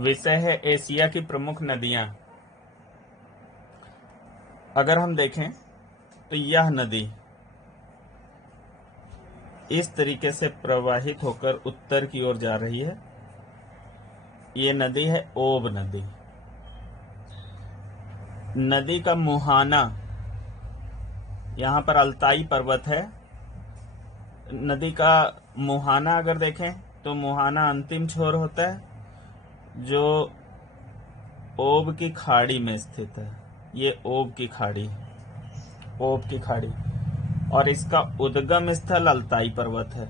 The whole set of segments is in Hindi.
विषय है एशिया की प्रमुख नदियां। अगर हम देखें तो यह नदी इस तरीके से प्रवाहित होकर उत्तर की ओर जा रही है। ये नदी है ओब नदी। नदी का मुहाना यहाँ पर अल्ताई पर्वत है। नदी का मुहाना अगर देखें तो मुहाना अंतिम छोर होता है जो ओब की खाड़ी में स्थित है। ये ओब की खाड़ी, ओब की खाड़ी, और इसका उद्गम स्थल अल्ताई पर्वत है।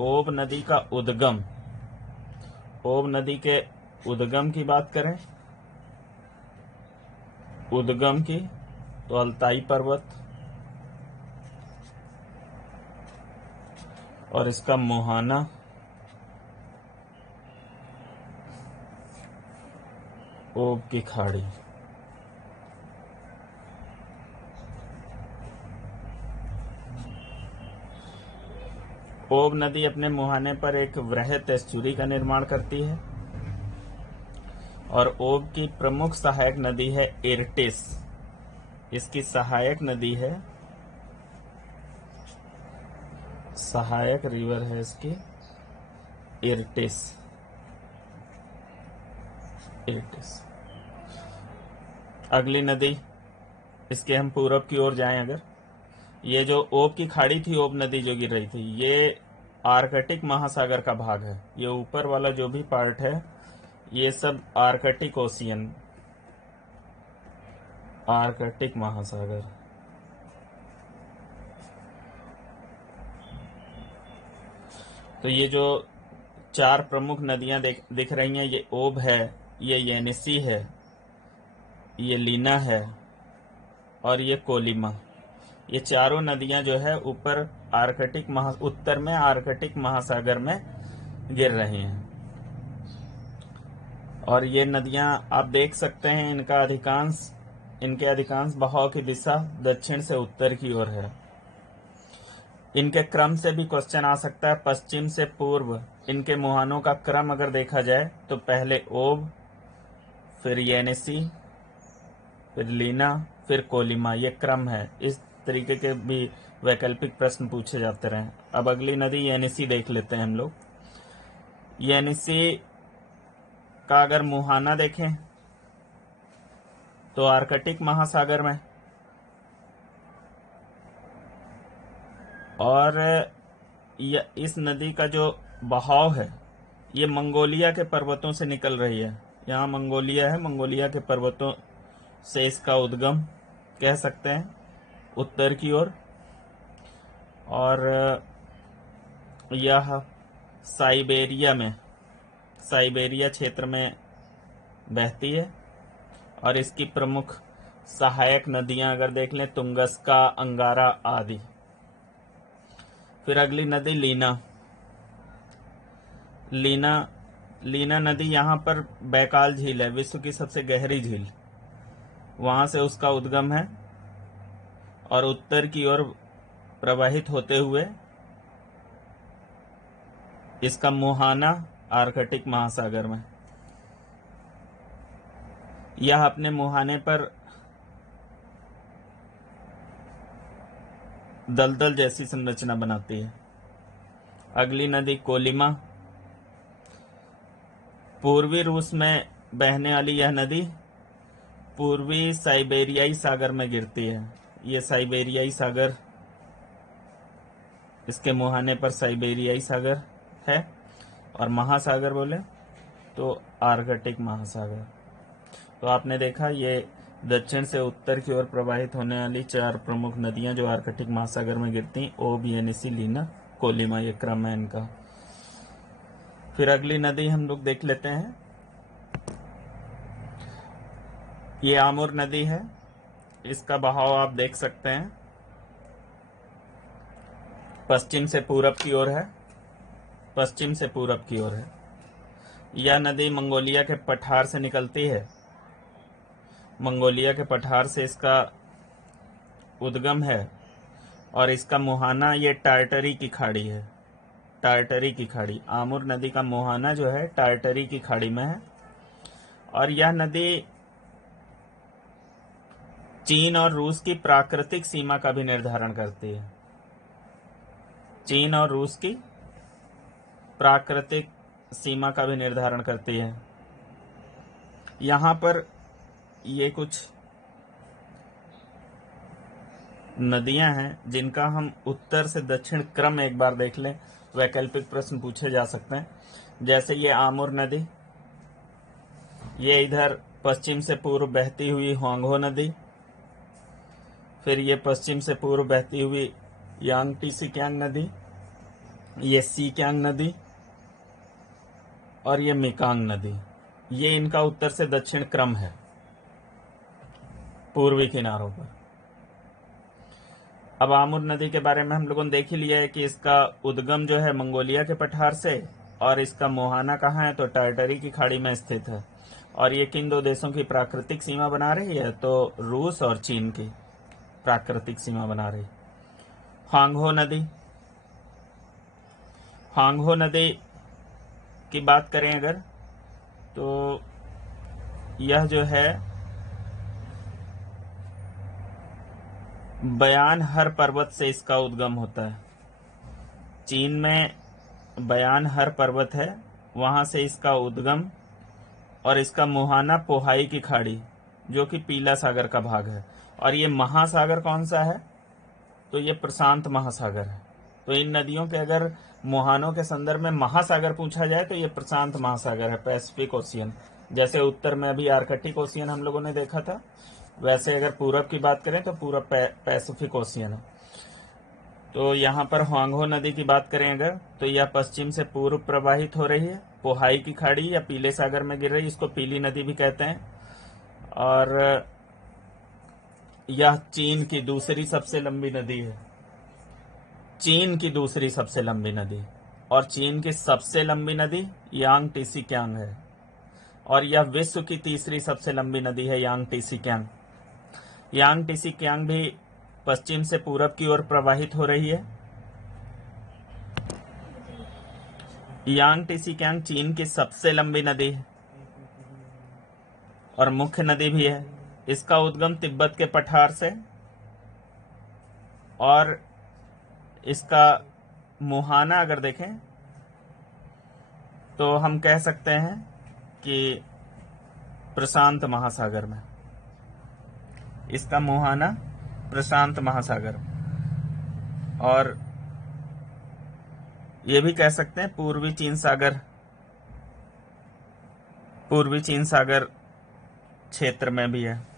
ओब नदी का उद्गम, ओब नदी के उद्गम की बात करें, उद्गम की, तो अल्ताई पर्वत, और इसका मुहाना ओब की खाड़ी। ओब नदी अपने मुहाने पर एक वृहत एस्चुरी का निर्माण करती है और ओब की प्रमुख सहायक नदी है इर्टिस। इसकी सहायक नदी है, सहायक रिवर है इसकी इर्टिस। इर्टिस। अगली नदी, इसके हम पूरब की ओर जाएं अगर, ये जो ओब की खाड़ी थी, ओब नदी जो गिर रही थी, ये आर्कटिक महासागर का भाग है। ये ऊपर वाला जो भी पार्ट है ये सब आर्कटिक ओशियन, आर्कटिक महासागर। तो ये जो चार प्रमुख नदियां दिख रही हैं, ये ओब है, ये येनिसी है, ये लीना है और ये कोलिमा। ये चारों नदियां जो है ऊपर उत्तर में आर्कटिक महासागर में गिर रही हैं। और ये नदियां आप देख सकते हैं, इनके अधिकांश बहाव की दिशा दक्षिण से उत्तर की ओर है। इनके क्रम से भी क्वेश्चन आ सकता है, पश्चिम से पूर्व। इनके मुहानों का क्रम अगर देखा जाए तो पहले ओब, फिर येनिसी, फिर लीना, फिर कोलिमा, ये क्रम है। इस तरीके के भी वैकल्पिक प्रश्न पूछे जाते रहे। अब अगली नदी येनिसी देख लेते हैं हम लोग। येनिसी का अगर मुहाना देखें तो आर्कटिक महासागर में, और इस नदी का जो बहाव है ये मंगोलिया के पर्वतों से निकल रही है। यहाँ मंगोलिया है, मंगोलिया के पर्वतों से इसका उद्गम कह सकते हैं उत्तर की ओर, और यह साइबेरिया क्षेत्र में बहती है। और इसकी प्रमुख सहायक नदियां अगर देख लें, तुंगस्का, अंगारा आदि। फिर अगली नदी लीना नदी, यहाँ पर बैकाल झील है, विश्व की सबसे गहरी झील, वहां से उसका उद्गम है और उत्तर की ओर प्रवाहित होते हुए इसका मुहाना आर्कटिक महासागर में। यह अपने मुहाने पर दलदल जैसी संरचना बनाती है। अगली नदी कोलिमा, पूर्वी रूस में बहने वाली यह नदी पूर्वी साइबेरियाई सागर में गिरती है। ये साइबेरियाई सागर, इसके मुहाने पर साइबेरियाई सागर है, और महासागर बोले तो आर्कटिक महासागर। तो आपने देखा ये दक्षिण से उत्तर की ओर प्रवाहित होने वाली चार प्रमुख नदियां जो आर्कटिक महासागर में गिरती, ओब, येनिसी, लीना, कोलिमा, ये क्रम है इनका। फिर अगली नदी हम लोग देख लेते हैं, ये आमुर नदी है। इसका बहाव आप देख सकते हैं पश्चिम से पूरब की ओर है, पश्चिम से पूरब की ओर है। यह नदी मंगोलिया के पठार से निकलती है, मंगोलिया के पठार से इसका उद्गम है, और इसका मुहाना ये टार्टरी की खाड़ी है, टार्टरी की खाड़ी। आमुर नदी का मुहाना जो है टार्टरी की खाड़ी में है, और यह नदी चीन और रूस की प्राकृतिक सीमा का भी निर्धारण करती है। चीन और रूस की प्राकृतिक सीमा का भी निर्धारण करती है। यहाँ पर ये कुछ नदियां हैं जिनका हम उत्तर से दक्षिण क्रम एक बार देख लें, वैकल्पिक प्रश्न पूछे जा सकते हैं। जैसे ये आमुर नदी, ये इधर पश्चिम से पूर्व बहती हुई होंगहो नदी, फिर ये पश्चिम से पूर्व बहती हुई यांगटीसी-कियांग नदी, ये सी-कियांग नदी और ये मेकांग नदी। ये इनका उत्तर से दक्षिण क्रम है पूर्वी किनारों पर। अब आमुर नदी के बारे में हम लोगों ने देख ही लिया है कि इसका उद्गम जो है मंगोलिया के पठार से, और इसका मुहाना कहाँ है, तो टार्टरी की खाड़ी में स्थित है। और ये किन दो देशों की प्राकृतिक सीमा बना रही है, तो रूस और चीन की प्राकृतिक सीमा बना रही। होंगहो नदी, होंगहो नदी की बात करें अगर, तो यह जो है बयान हर पर्वत से इसका उद्गम होता है। चीन में बयान हर पर्वत है, वहां से इसका उद्गम, और इसका मुहाना पोहाई की खाड़ी जो कि पीला सागर का भाग है। और ये महासागर कौन सा है, तो ये प्रशांत महासागर है। तो इन नदियों के अगर मुहानों के संदर्भ में महासागर पूछा जाए तो ये प्रशांत महासागर है, पैसिफिक ओशियन। जैसे उत्तर में अभी आर्कटिक ओशियन हम लोगों ने देखा था, वैसे अगर पूरब की बात करें तो पूरब पैसिफिक ओशियन है। तो यहाँ पर होंगहो नदी की बात करें अगर, तो यह पश्चिम से पूर्व प्रवाहित हो रही है, पोहाई की खाड़ी या पीले सागर में गिर रही है, इसको पीली नदी भी कहते हैं। और यह चीन की दूसरी सबसे लंबी नदी है, चीन की दूसरी सबसे लंबी नदी। और चीन की सबसे लंबी नदी यांगटीसी-कियांग है, और यह विश्व की तीसरी सबसे लंबी नदी है यांगटीसी-कियांग। यांगटीसी-कियांग भी पश्चिम से पूरब की ओर प्रवाहित हो रही है। यांगटीसी-कियांग चीन की सबसे लंबी नदी है और मुख्य नदी भी है। इसका उद्गम तिब्बत के पठार से, और इसका मुहाना अगर देखें तो हम कह सकते हैं कि प्रशांत महासागर में, इसका मुहाना प्रशांत महासागर। और ये भी कह सकते हैं पूर्वी चीन सागर क्षेत्र में भी है।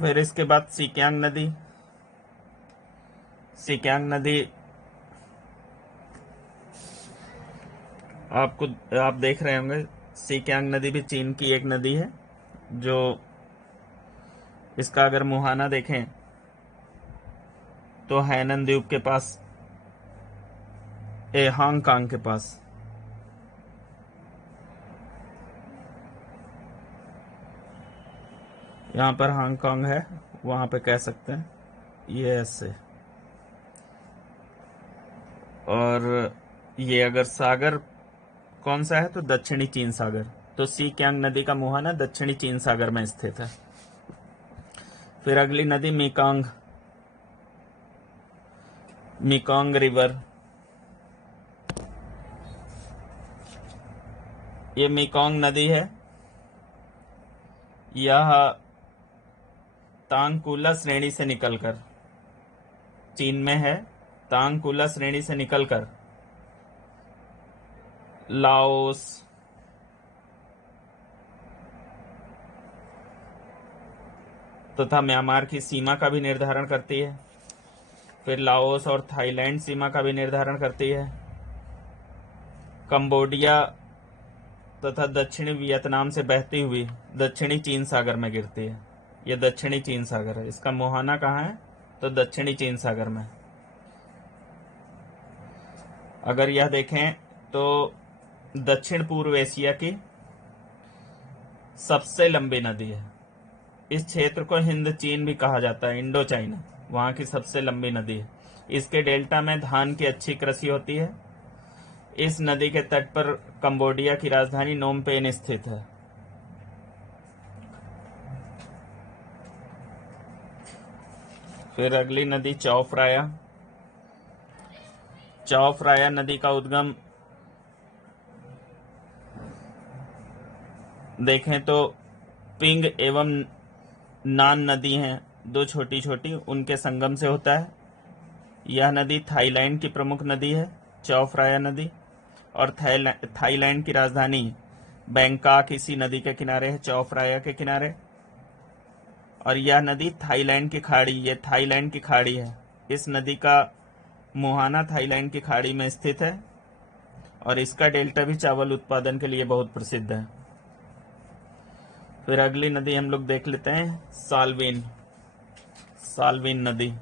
फिर इसके बाद सी-कियांग नदी, सी-कियांग नदी आप देख रहे होंगे, सी-कियांग नदी भी चीन की एक नदी है, जो इसका अगर मुहाना देखें तो हैनन द्वीप के पास, हांगकांग के पास। यहाँ पर हांगकांग है, वहां पे कह सकते हैं ये ऐसे। और ये अगर सागर कौन सा है तो दक्षिणी चीन सागर। तो सी-कियांग नदी का मुहाना दक्षिणी चीन सागर में स्थित है। फिर अगली नदी मेकॉन्ग रिवर। ये मेकॉन्ग नदी है, यह तांगकुला श्रेणी से निकलकर, चीन में है, तांगकुला श्रेणी से निकलकर लाओस, तथा म्यांमार की सीमा का भी निर्धारण करती है। फिर लाओस और थाईलैंड सीमा का भी निर्धारण करती है। कंबोडिया तथा दक्षिणी वियतनाम से बहती हुई दक्षिणी चीन सागर में गिरती है। यह दक्षिणी चीन सागर है। इसका मुहाना कहाँ है, तो दक्षिणी चीन सागर में। अगर यह देखें तो दक्षिण पूर्व एशिया की सबसे लंबी नदी है। इस क्षेत्र को हिंद चीन भी कहा जाता है, इंडो चाइना, वहां की सबसे लंबी नदी है। इसके डेल्टा में धान की अच्छी कृषि होती है इस नदी के तट पर कंबोडिया की राजधानी नोम पेन स्थित है। फिर अगली नदी चाओ फ्राया। चाओ फ्राया नदी का उद्गम देखें तो पिंग एवं नान नदी हैं, दो छोटी छोटी, उनके संगम से होता है। यह नदी थाईलैंड की प्रमुख नदी है, चाओ फ्राया नदी। और थाईलैंड की राजधानी बैंकॉक इसी नदी के किनारे है, चाओ फ्राया के किनारे। और यह नदी थाईलैंड की खाड़ी, ये थाईलैंड की खाड़ी है। इस नदी का मुहाना थाईलैंड की खाड़ी में स्थित है और इसका डेल्टा भी चावल उत्पादन के लिए बहुत प्रसिद्ध है। फिर अगली नदी हम लोग देख लेते हैं, साल्विन। साल्विन नदी,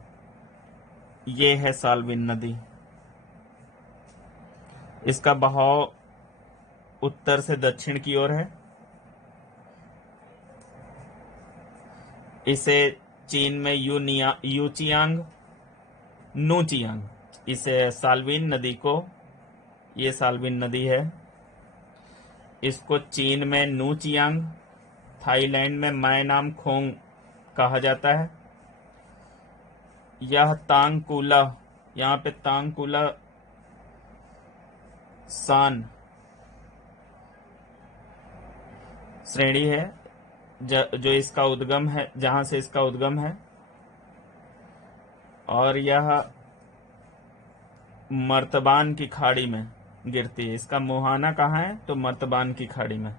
ये है साल्विन नदी। इसका बहाव उत्तर से दक्षिण की ओर है। इसे चीन में यूचियांग, नूचियांग, इसे साल्विन नदी को, ये साल्विन नदी है, इसको चीन में नूचियांग, थाईलैंड में मायनाम खोंग कहा जाता है। यह तांगकूला, यहाँ पे तांगकूला सान श्रेणी है जो इसका उद्गम है, जहां से इसका उद्गम है। और यह मर्तबान की खाड़ी में गिरती है। इसका मुहाना कहाँ है? तो मर्तबान की खाड़ी में।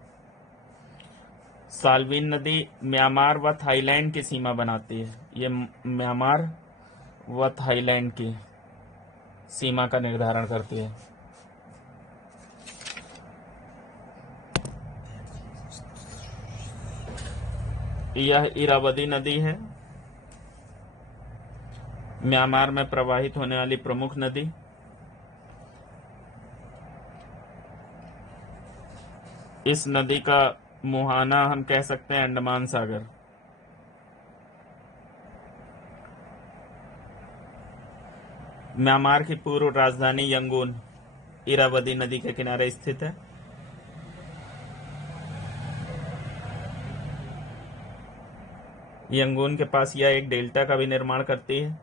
साल्विन नदी म्यांमार व थाईलैंड की सीमा बनाती है। ये म्यांमार व थाईलैंड की सीमा का निर्धारण करती है। यह इरावदी नदी है, म्यांमार में प्रवाहित होने वाली प्रमुख नदी। इस नदी का मुहाना हम कह सकते हैं अंडमान सागर। म्यांमार की पूर्व राजधानी यंगून इरावदी नदी के किनारे स्थित है। यंगून के पास यह एक डेल्टा का भी निर्माण करती है।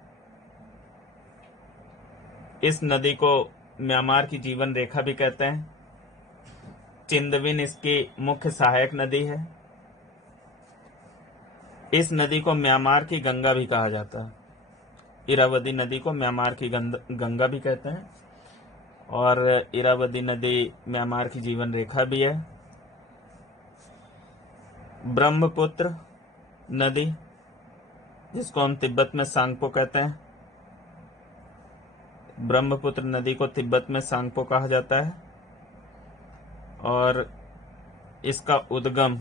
इस नदी को म्यांमार की जीवन रेखा भी कहते हैं। चिंदविन इसकी मुख्य सहायक नदी है। इस नदी को म्यांमार की गंगा भी कहा जाता है। इरावदी नदी को म्यांमार की गंगा भी कहते हैं और इरावदी नदी म्यांमार की जीवन रेखा भी है। ब्रह्मपुत्र नदी, जिसको हम तिब्बत में सांगपो कहते हैं, ब्रह्मपुत्र नदी को तिब्बत में सांगपो कहा जाता है और इसका उद्गम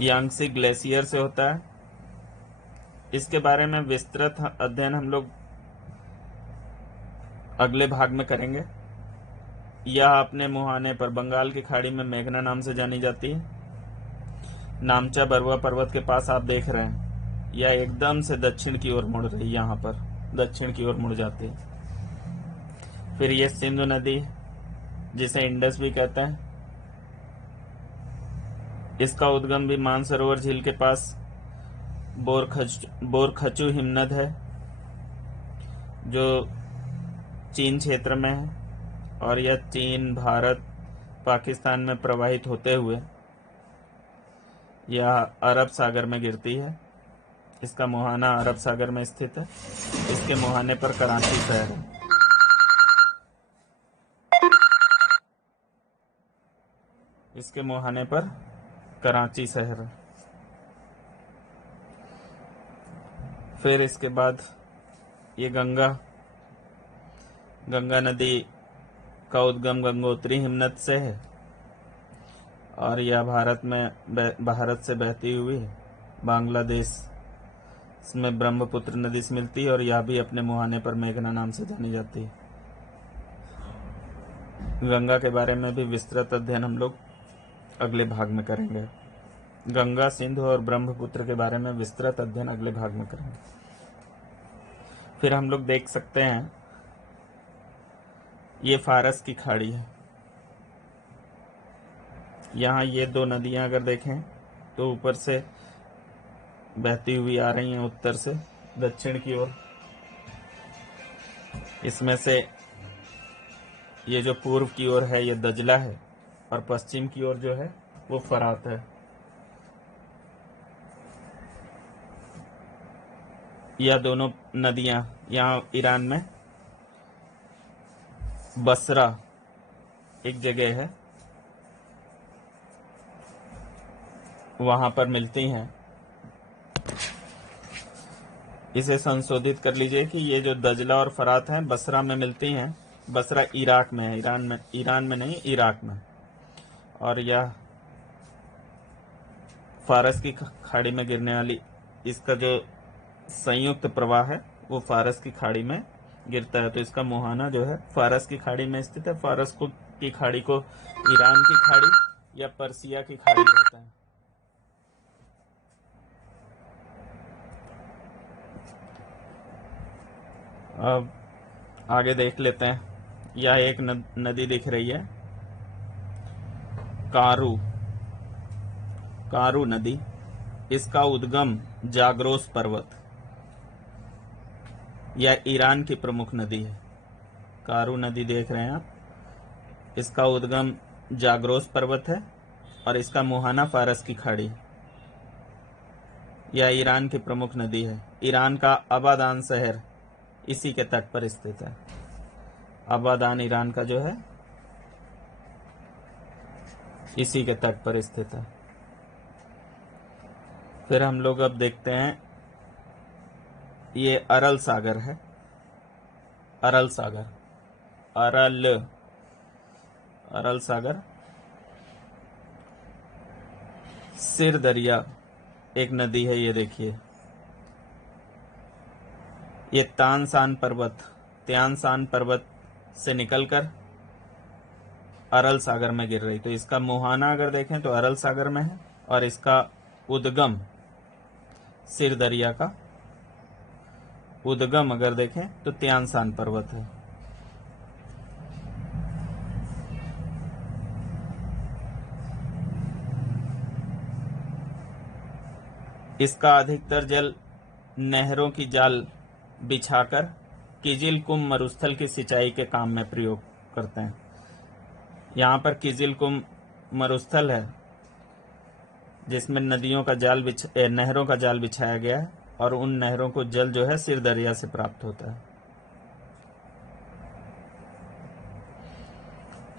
यांगसी ग्लेशियर से होता है। इसके बारे में विस्तृत अध्ययन हम लोग अगले भाग में करेंगे। यह अपने मुहाने पर बंगाल की खाड़ी में मेघना नाम से जानी जाती है। नामचा बरुआ पर्वत के पास आप देख रहे हैं, यह एकदम से दक्षिण की ओर मुड़ रही है, यहाँ पर दक्षिण की ओर मुड़ जाती है। फिर यह सिंधु नदी, जिसे इंडस भी कहते हैं, इसका उद्गम भी मानसरोवर झील के पास बोरखचू हिमनद है, जो चीन क्षेत्र में है और यह चीन, भारत, पाकिस्तान में प्रवाहित होते हुए यह अरब सागर में गिरती है। इसका मुहाना अरब सागर में स्थित है। इसके मुहाने पर कराची शहर है। इसके मुहाने पर कराची शहर है। फिर इसके बाद ये गंगा नदी का उद्गम गंगोत्री हिमनद से है और यह भारत से बहती हुई बांग्लादेश में ब्रह्मपुत्र नदी से मिलती है और यह भी अपने मुहाने पर मेघना नाम से जानी जाती है। गंगा के बारे में भी विस्तृत अध्ययन हम लोग अगले भाग में करेंगे। गंगा, सिंधु और ब्रह्मपुत्र के बारे में विस्तृत अध्ययन अगले भाग में करेंगे। फिर हम लोग देख सकते हैं ये फारस की खाड़ी है। यहाँ ये दो नदियाँ अगर देखें तो ऊपर से बहती हुई आ रही हैं उत्तर से दक्षिण की ओर। इसमें से ये जो पूर्व की ओर है ये दजला है और पश्चिम की ओर जो है वो फरात है। यह दोनों नदियां यहाँ ईरान में बसरा एक जगह है, वहां पर मिलती हैं। इसे संशोधित कर लीजिए कि ये जो दजला और फरात हैं बसरा में मिलती हैं। बसरा इराक में है, ईरान में नहीं, इराक में। और यह फारस की खाड़ी में गिरने वाली, इसका जो संयुक्त प्रवाह है वो फारस की खाड़ी में गिरता है। तो इसका मुहाना जो है फारस की खाड़ी में स्थित है। की खाड़ी को ईरान की खाड़ी या पर्सिया की खाड़ी कहते हैं। अब आगे देख लेते हैं। यह एक नदी दिख रही है, कारू नदी। इसका उद्गम जाग्रोस पर्वत, यह ईरान की प्रमुख नदी है। कारू नदी देख रहे हैं आप, इसका उद्गम जाग्रोस पर्वत है और इसका मुहाना फारस की खाड़ी। यह ईरान की प्रमुख नदी है। ईरान का अबादान शहर इसी के तट पर स्थित है। अबादान ईरान का जो है इसी के तट पर स्थित है। फिर हम लोग अब देखते हैं, ये अरल सागर है। अरल सागर, अरल सागर सिर दरिया एक नदी है। ये देखिए, ये त्यानसान पर्वत से निकलकर अरल सागर में गिर रही। तो इसका मुहाना अगर देखें तो अरल सागर में है और इसका उद्गम सिर दरिया का उद्गम अगर देखें तो त्यानसान पर्वत है। इसका अधिकतर जल नहरों की जाल बिछाकर किजिल कुम मरुस्थल की सिंचाई के काम में प्रयोग करते हैं। यहाँ पर किजिल कुम मरुस्थल है जिसमें नहरों का जाल बिछाया गया है और उन नहरों को जल जो है सिर दरिया से प्राप्त होता है।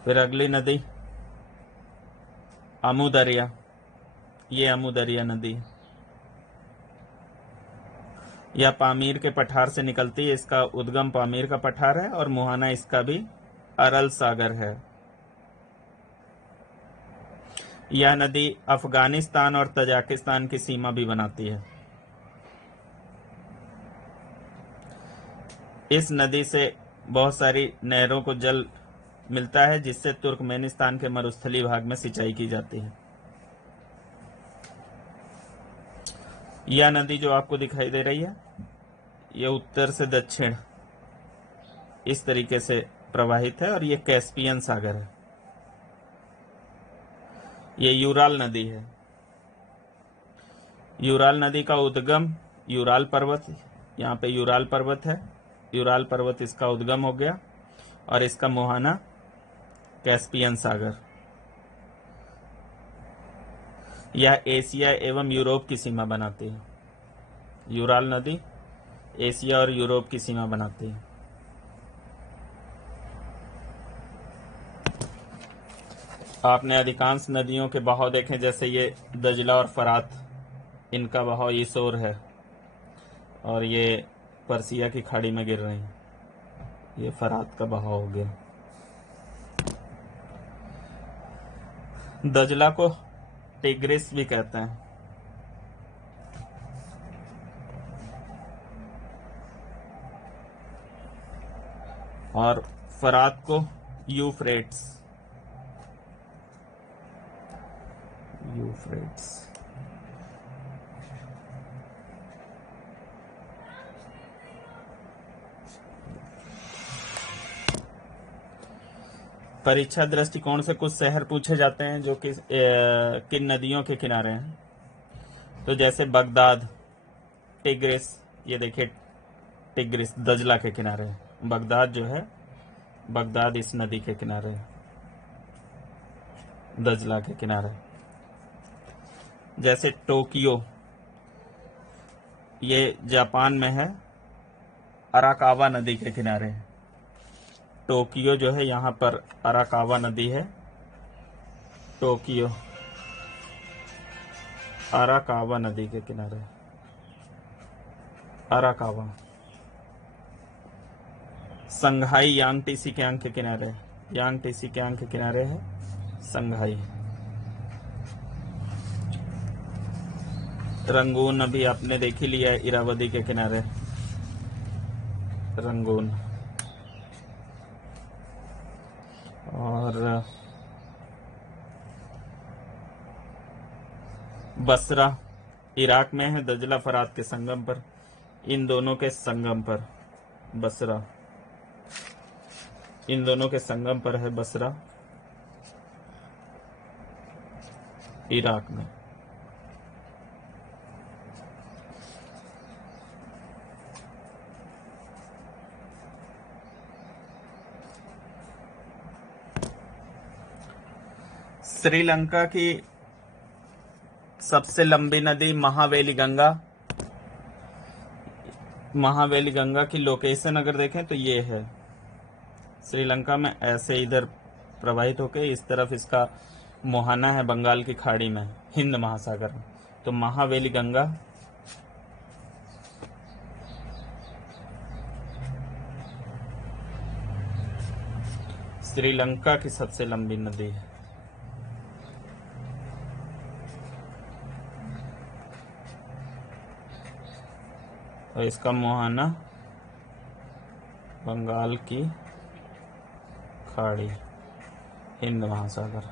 फिर अगली नदी अमू दरिया, ये अमू दरिया नदी, यह पामीर के पठार से निकलती है। इसका उद्गम पामीर का पठार है और मुहाना इसका भी अरल सागर है। यह नदी अफगानिस्तान और तजाकिस्तान की सीमा भी बनाती है। इस नदी से बहुत सारी नहरों को जल मिलता है जिससे तुर्कमेनिस्तान के मरुस्थलीय भाग में सिंचाई की जाती है। यह नदी जो आपको दिखाई दे रही है यह उत्तर से दक्षिण इस तरीके से प्रवाहित है और यह कैस्पियन सागर है। यह यूराल नदी है। यूराल नदी का उद्गम यूराल पर्वत, यहाँ पे यूराल पर्वत है। यूराल पर्वत इसका उद्गम हो गया और इसका मुहाना कैस्पियन सागर। यह एशिया एवं यूरोप की सीमा बनाती है। यूराल नदी एशिया और यूरोप की सीमा बनाती है। आपने अधिकांश नदियों के बहाव देखें, जैसे ये दजला और फरात, इनका बहाव ये शोर है और ये पर्सिया की खाड़ी में गिर रही हैं। ये फरात का बहाव हो गया। दजला को टिग्रिस भी कहते हैं और फरात को यूफ्रेट्स। परीक्षा दृष्टिकोण से कुछ शहर पूछे जाते हैं जो कि किन नदियों के किनारे हैं। तो जैसे बगदाद, टिग्रिस, ये देखिए टिग्रिस दजला के किनारे है। बगदाद जो है, बगदाद इस नदी के किनारे है, दजला के किनारे। जैसे टोक्यो, ये जापान में है, अराकावा नदी के किनारे है। टोक्यो जो है यहाँ पर अराकावा नदी है। टोक्यो अराकावा नदी के किनारे, अराकावा। संघाई यांग टीसी कियांग के किनारे, यांग टीसी कियांग के किनारे है संघाई। रंगून अभी आपने देख ही लिया है, इरावदी के किनारे रंगून। और बसरा इराक में है, दजला फरात के संगम पर, इन दोनों के संगम पर बसरा, इन दोनों के संगम पर है बसरा, इराक में। श्रीलंका की सबसे लंबी नदी महावेली गंगा। महावेली गंगा की लोकेशन अगर देखें तो ये है श्रीलंका में, ऐसे इधर प्रवाहित होकर इस तरफ इसका मुहाना है बंगाल की खाड़ी में, हिंद महासागर में। तो महावेली गंगा श्रीलंका की सबसे लंबी नदी है। और इसका मुहाना बंगाल की खाड़ी, हिंद महासागर।